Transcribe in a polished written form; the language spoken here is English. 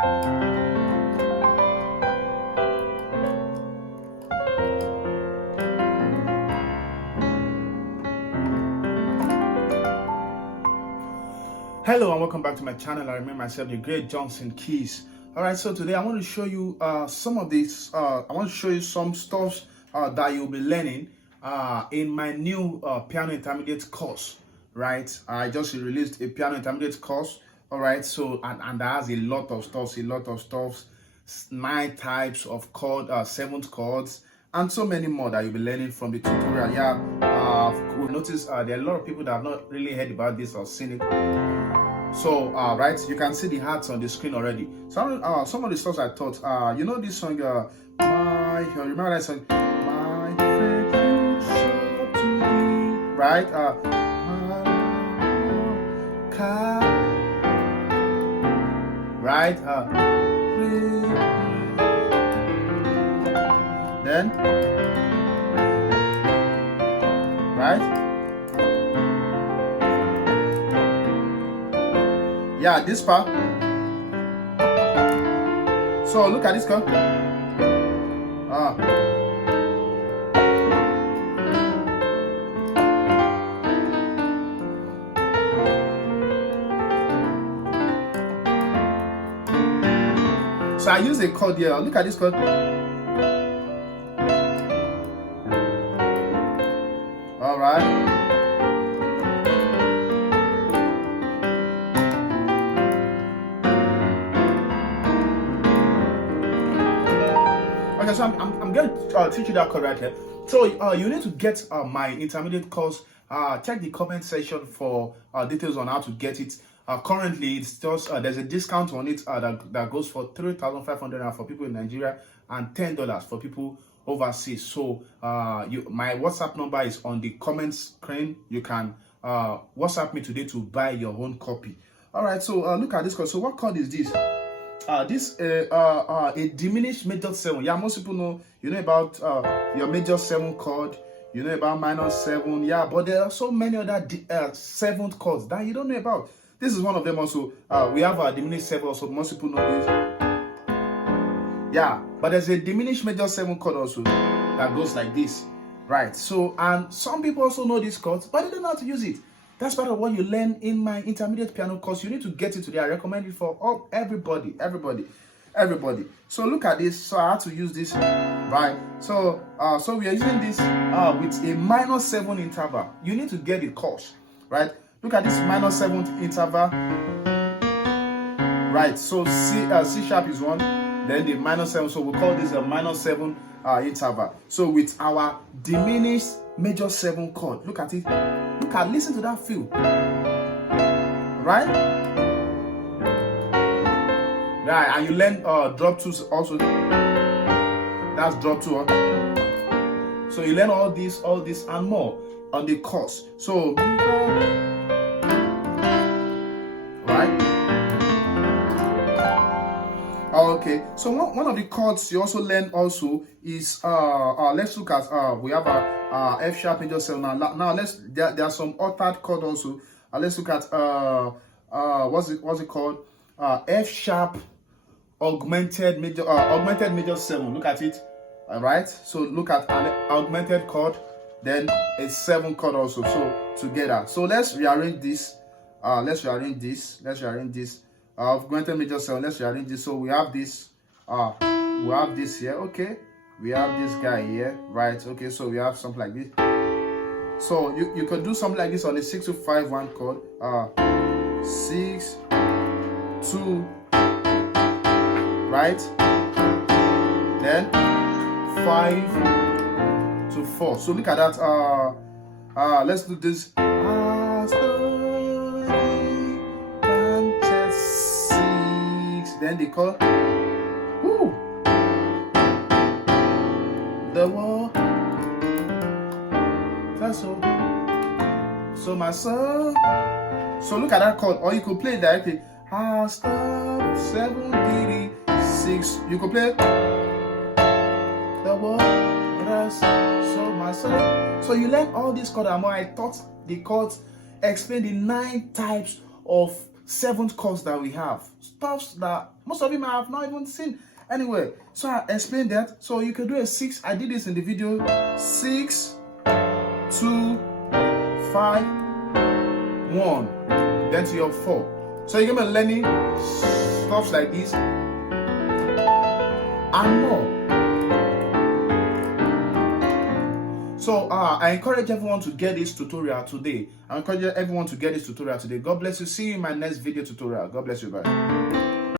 Hello and welcome back to my channel. I remain myself, the great Johnsonkeyz. Alright, so today I want to show you some of these. I want to show you some stuff that you'll be learning in my new piano intermediate course. Right, I just released a piano intermediate course. Alright, so and that has a lot of stuff, 9 types of chord, 7th chords, and so many more that you'll be learning from the tutorial. Yeah, we've noticed there are a lot of people that have not really heard about this or seen it. So right, you can see the hearts on the screen already. Some of the stuff I taught, you know this song, remember that song, my favorite shall to be, right? Right, then, right? Yeah, this part. So look at this chord. So I use a chord here. Look at this chord. All right. Okay, so I'm going to teach you that chord right here. So you need to get my intermediate course. Check the comment section for details on how to get it. Currently, it's just there's a discount on it that goes for 3,500 for people in Nigeria and $10 for people overseas. So my WhatsApp number is on the comment screen. You can WhatsApp me today to buy your own copy. All right. So look at this chord. So what chord is this? This a diminished major 7. Yeah, most people know, you know about your major 7 chord, you know about minor 7. Yeah, but there are so many other 7th chords that you don't know about. This is one of them also. We have a diminished 7 also. Most people know this. Yeah, but there's a diminished major 7 chord also that goes like this, right? So, and some people also know these chords, but they don't know how to use it. That's part of what you learn in my intermediate piano course. You need to get it today. I recommend it for everybody. So look at this. So I had to use this, right? So so we are using this with a minor 7 interval. You need to get the course, right? Look at this minor 7th interval, right? So C sharp is 1, then the minor 7. So we call this a minor 7 interval. So with our diminished major 7 chord, look at it. Listen to that feel, right? Right, and you learn drop 2s also. That's drop 2. So you learn all this and more on the course. So right. Okay, so one of the chords you also learn also is let's look at we have a F sharp major 7 now. There are some altered chord also. Let's look at what's it called, F sharp augmented major 7. Look at it. All right, so look at an augmented chord, then a 7 chord also, so together. So let's rearrange this. Augmented major 7. Let's rearrange this. So we have this. We have this here. Okay, we have this guy here, right? Okay, so we have something like this. So you could do something like this on a 6-2-5-1 chord. 6, 2, right? Then 5 to 4. So look at that. Let's do this. Then they call the war. That's all. So my son. So look at that chord, or you could play it directly. Stop 7 3 6. You could play the war. So my son. So you learn all these chords and more. I taught the chords, explain the 9 types of 7th chords that we have, stuffs that most of you might have not even seen. Anyway, so I explained that. So you can do a 6. I did this in the video. 6, 2, 5, 1, then to your 4. So you're gonna be learning stuffs like this and more. So I encourage everyone to get this tutorial today. I encourage everyone to get this tutorial today. God bless you. See you in my next video tutorial. God bless you, guys.